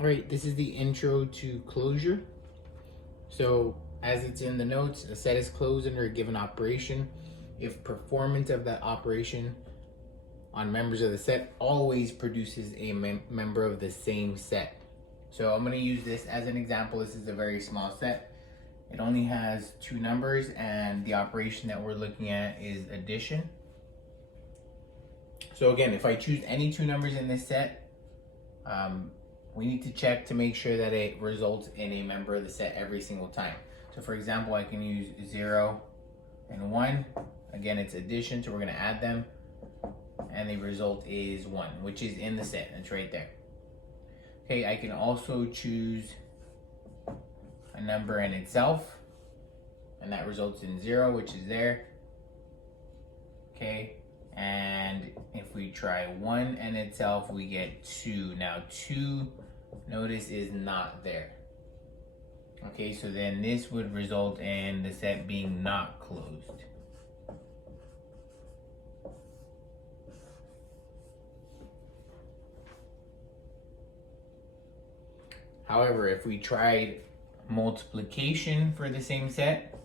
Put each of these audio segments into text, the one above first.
All right, this is the intro to Clojure. So as it's in the notes, a set is closed under a given operation if performance of that operation on members of the set always produces a member of the same set. So I'm going to use this as an example. This is a very small set. It only has two numbers, and the operation that we're looking at is addition. So again, if I choose any two numbers in this set, we need to check to make sure that it results in a member of the set every single time. So for example, I can use 0 and 1. Again, it's addition, so we're going to add them. And the result is 1, which is in the set. It's right there. Okay, I can also choose a number in itself, and that results in 0, which is there. Okay, and if we try 1 in itself, we get 2. Now 2, notice, is not there. Okay, so then this would result in the set being not closed. However, if we tried multiplication for the same set,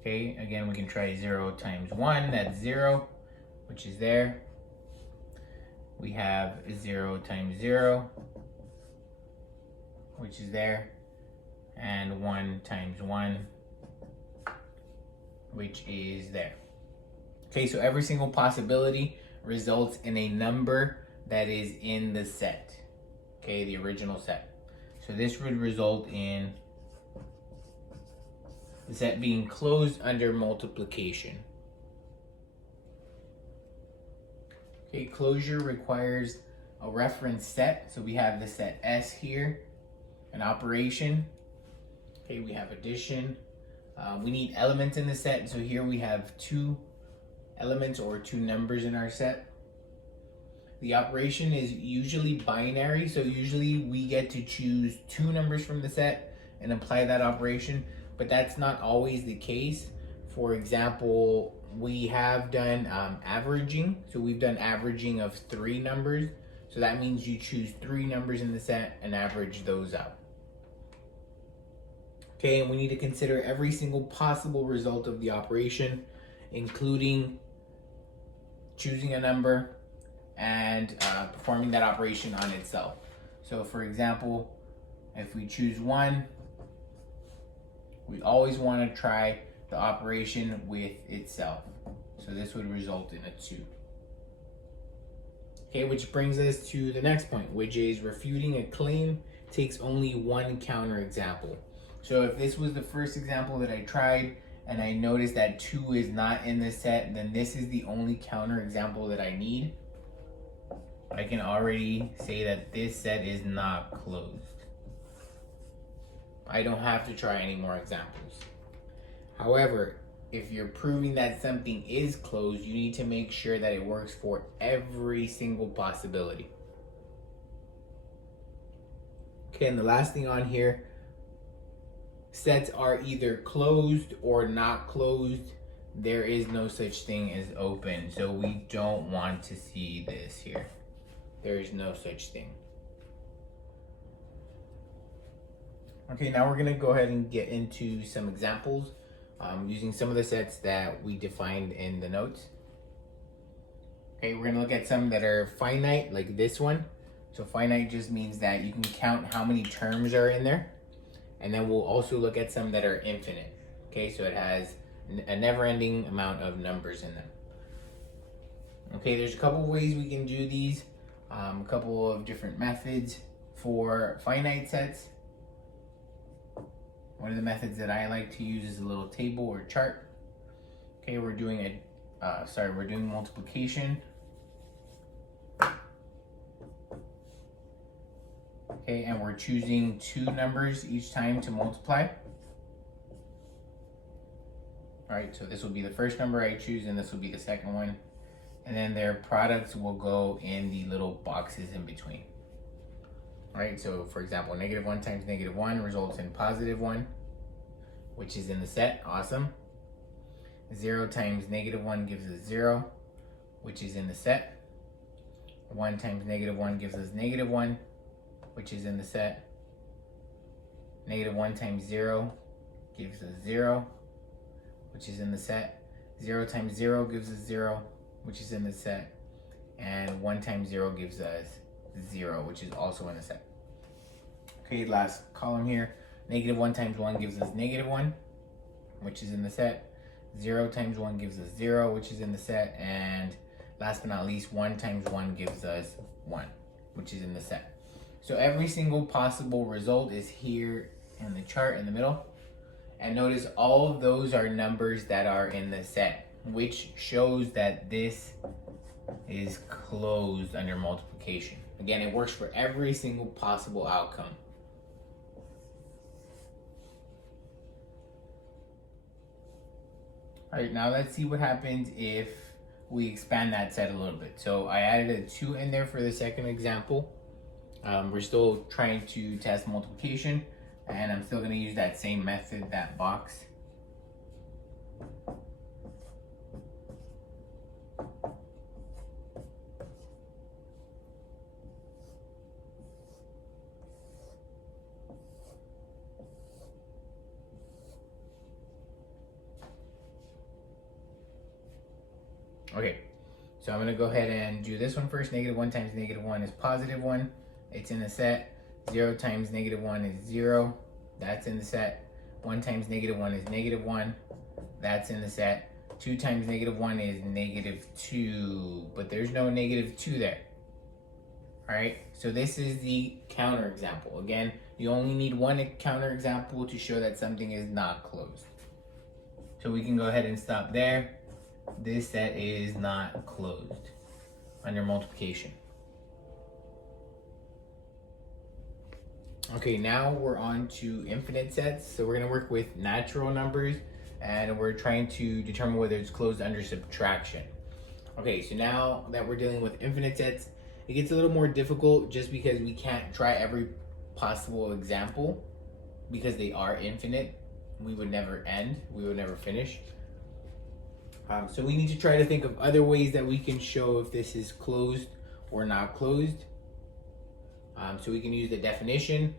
okay, again, we can try 0 times 1, that's 0, which is there. We have 0 times 0, which is there, and 1 times 1, which is there. Okay, so every single possibility results in a number that is in the set, okay, the original set. So this would result in the set being closed under multiplication. Okay, Clojure requires a reference set. So we have the set S here, an operation. Okay, we have addition. We need elements in the set. So here we have two elements or two numbers in our set. The operation is usually binary, so usually we get to choose two numbers from the set and apply that operation, but that's not always the case. For example, we have done averaging, so we've done averaging of 3 numbers, so that means you choose 3 numbers in the set and average those out. Okay, and we need to consider every single possible result of the operation, including choosing a number and performing that operation on itself. So for example, if we choose 1, we always want to try the operation with itself. So this would result in a 2. Okay, which brings us to the next point, which is refuting a claim takes only one counterexample. So if this was the first example that I tried and I noticed that 2 is not in this set, then this is the only counterexample that I need. I can already say that this set is not closed. I don't have to try any more examples. However, if you're proving that something is closed, you need to make sure that it works for every single possibility. Okay, and the last thing on here, sets are either closed or not closed. There is no such thing as open, so we don't want to see this here. There is no such thing. Okay, now we're gonna go ahead and get into some examples using some of the sets that we defined in the notes. Okay, we're gonna look at some that are finite, like this one. So finite just means that you can count how many terms are in there. And then we'll also look at some that are infinite. Okay, so it has a never-ending amount of numbers in them. Okay, there's a couple ways we can do these, a couple of different methods for finite sets. One of the methods that I like to use is a little table or chart. Okay, we're doing we're doing multiplication. Okay, and we're choosing 2 numbers each time to multiply. All right, so this will be the first number I choose, and this will be the second one. And then their products will go in the little boxes in between. All right, so for example, -1 times -1 results in +1, which is in the set. Awesome. 0 times -1 gives us 0, which is in the set. 1 times -1 gives us -1, which is in the set. -1 times 0 gives us 0, which is in the set. 0 times 0 gives us 0, which is in the set. And 1 times 0 gives us 0, which is also in the set. Okay, last column here. -1 times 1 gives us -1, which is in the set. 0 times 1 gives us 0, which is in the set. And last but not least, 1 times 1 gives us 1, which is in the set. So every single possible result is here in the chart in the middle. And notice all of those are numbers that are in the set, which shows that this is closed under multiplication. Again, it works for every single possible outcome. All right, now let's see what happens if we expand that set a little bit. So I added a 2 in there for the second example. We're still trying to test multiplication, and I'm still going to use that same method, that box. Okay, so I'm gonna go ahead and do this one first. -1 times -1 is +1. It's in the set. 0 times -1 is 0. That's in the set. 1 times -1 is -1. That's in the set. 2 times -1 is -2, but there's no -2 there. All right, so this is the counter example. Again, you only need one counter example to show that something is not closed. So we can go ahead and stop there. This set is not closed under multiplication. Okay, now we're on to infinite sets. So we're going to work with natural numbers, and we're trying to determine whether it's closed under subtraction. Okay, so now that we're dealing with infinite sets, it gets a little more difficult just because we can't try every possible example because they are infinite. We would never end, we would never finish. So we need to try to think of other ways that we can show if this is closed or not closed. So we can use the definition.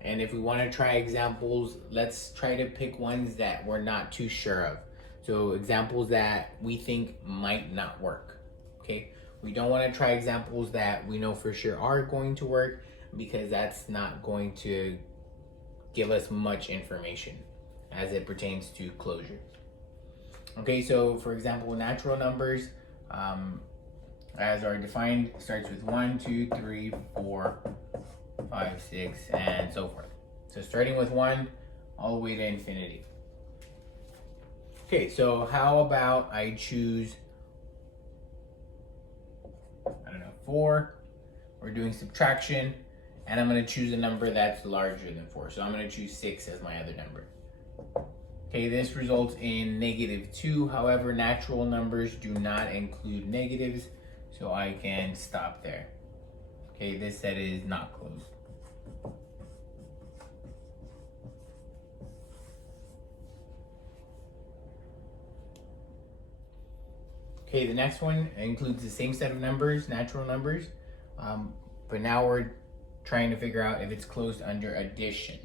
And if we want to try examples, let's try to pick ones that we're not too sure of. So examples that we think might not work. Okay, we don't want to try examples that we know for sure are going to work, because that's not going to give us much information as it pertains to closure. Okay, so for example, natural numbers, as are defined, starts with 1, 2, 3, 4, 5, 6, and so forth. So starting with 1 all the way to infinity. Okay, so how about I choose, 4. We're doing subtraction, and I'm going to choose a number that's larger than 4. So I'm going to choose 6 as my other number. Okay, this results in -2. However, natural numbers do not include negatives, so I can stop there. Okay, this set is not closed. Okay, the next one includes the same set of numbers, natural numbers, but now we're trying to figure out if it's closed under addition.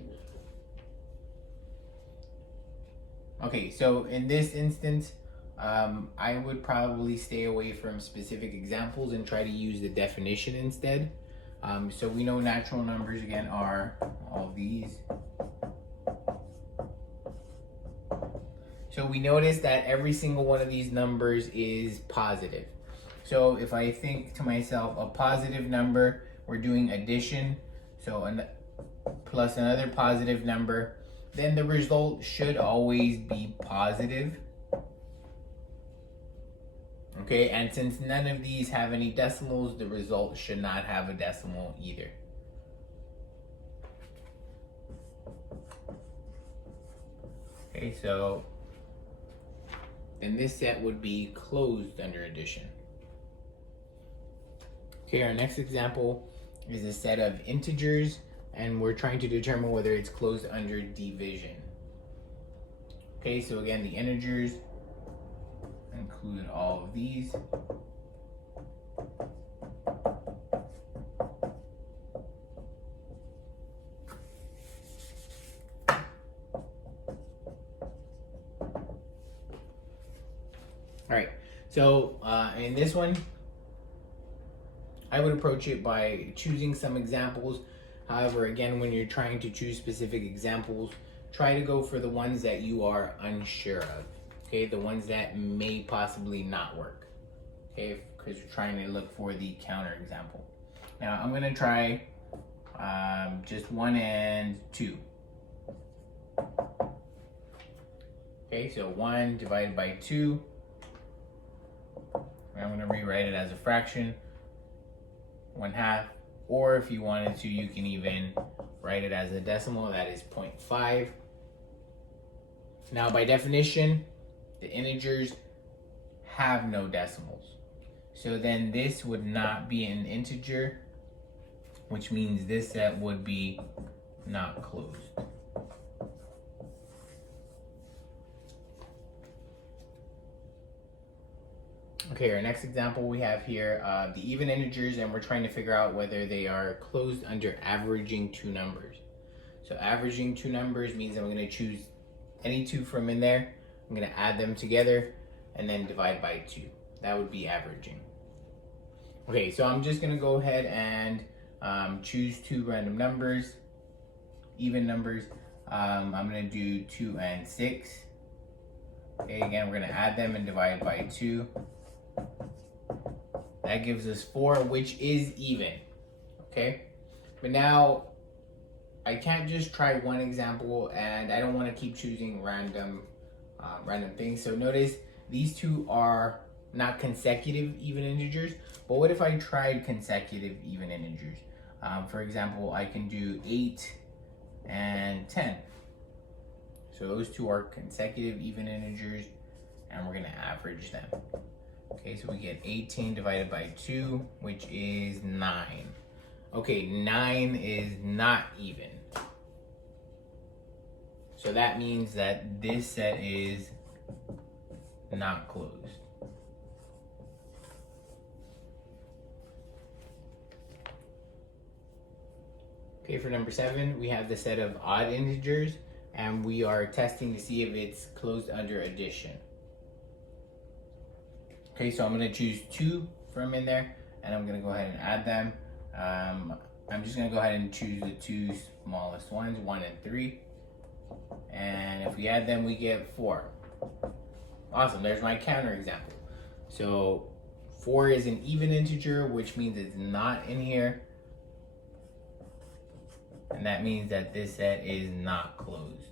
Okay, so in this instance, I would probably stay away from specific examples and try to use the definition instead. So we know natural numbers again are all these. So we notice that every single one of these numbers is positive. So if I think to myself, a positive number, we're doing addition, so plus another positive number, then the result should always be positive. Okay, and since none of these have any decimals, the result should not have a decimal either. Okay, so then this set would be closed under addition. Okay, our next example is a set of integers, and we're trying to determine whether it's closed under division. Okay, so again, the integers include all of these. All right, so in this one, I would approach it by choosing some examples. However, again, when you're trying to choose specific examples, try to go for the ones that you are unsure of, okay? The ones that may possibly not work, okay? Because you're trying to look for the counter example. Now, I'm gonna try just 1 and 2. Okay, so 1 divided by 2. I'm gonna rewrite it as a fraction, 1/2, or if you wanted to, you can even write it as a decimal, that is 0.5. Now, by definition, the integers have no decimals. So then this would not be an integer, which means this set would be not closed. Okay, our next example we have here, the even integers, and we're trying to figure out whether they are closed under averaging two numbers. So averaging two numbers means I'm going to choose any two from in there, I'm going to add them together, and then divide by 2. That would be averaging. Okay, so I'm just going to go ahead and choose two random numbers, even numbers. I'm going to do 2 and 6. Okay, again, we're going to add them and divide by 2. That gives us 4, which is even, okay? But now, I can't just try one example, and I don't want to keep choosing random things. So notice, these two are not consecutive even integers, but what if I tried consecutive even integers? For example, I can do 8 and 10. So those two are consecutive even integers, and we're going to average them. Okay, so we get 18 divided by 2, which is 9. Okay, 9 is not even. So that means that this set is not closed. Okay, for number 7, we have the set of odd integers, and we are testing to see if it's closed under addition. Okay, so I'm going to choose 2 from in there, and I'm going to go ahead and add them. I'm just going to go ahead and choose the two smallest ones, 1 and 3. And if we add them, we get 4. Awesome, there's my counter example. So 4 is an even integer, which means it's not in here. And that means that this set is not closed.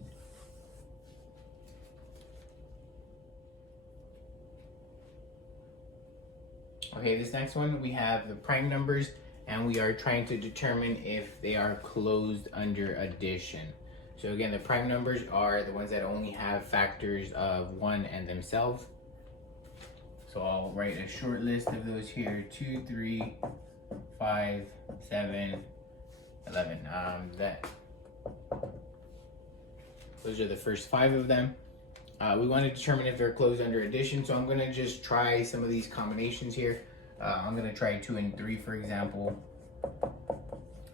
Okay, this next one, we have the prime numbers, and we are trying to determine if they are closed under addition. So again, the prime numbers are the ones that only have factors of 1 and themselves. So I'll write a short list of those here, 2, 3, 5, 7, 11. Those are the first 5 of them. We want to determine if they're closed under addition, so I'm going to just try some of these combinations here. I'm going to try 2 and 3, for example.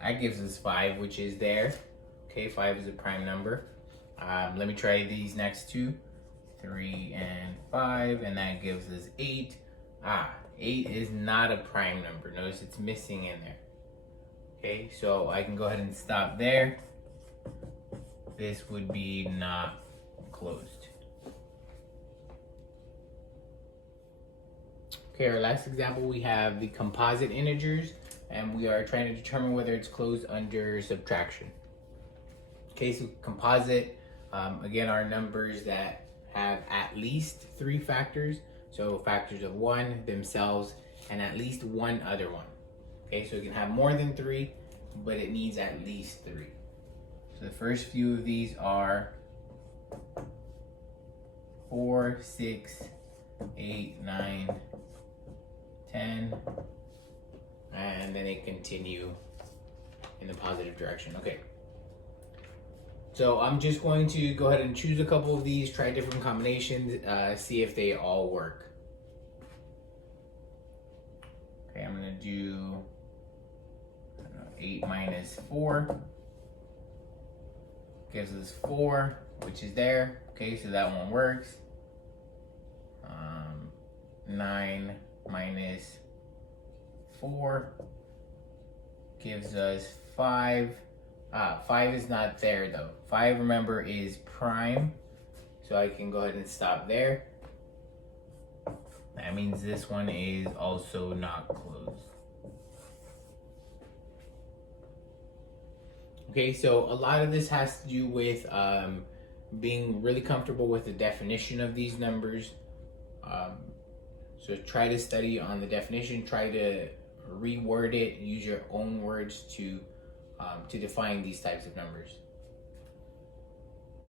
That gives us 5, which is there. Okay, 5 is a prime number. Let me try these next two, 3 and 5, and that gives us 8. 8 is not a prime number. Notice it's missing in there. Okay, so I can go ahead and stop there. This would be not closed. Okay, our last example, we have the composite integers, and we are trying to determine whether it's closed under subtraction. Okay, so composite, again, are numbers that have at least 3 factors. So factors of 1 themselves and at least one other one. Okay, so it can have more than 3, but it needs at least 3. So the first few of these are 4, 6, 8, 9, 10, and then it continue in the positive direction. Okay. So I'm just going to go ahead and choose a couple of these, try different combinations, see if they all work. Okay, I'm gonna do 8 minus 4 gives us 4, which is there. Okay, so that one works. 9 minus 4 gives us 5. 5 is not there though. 5, remember, is prime. So I can go ahead and stop there. That means this one is also not closed. Okay, so a lot of this has to do with being really comfortable with the definition of these numbers. So try to study on the definition, try to reword it, use your own words to define these types of numbers.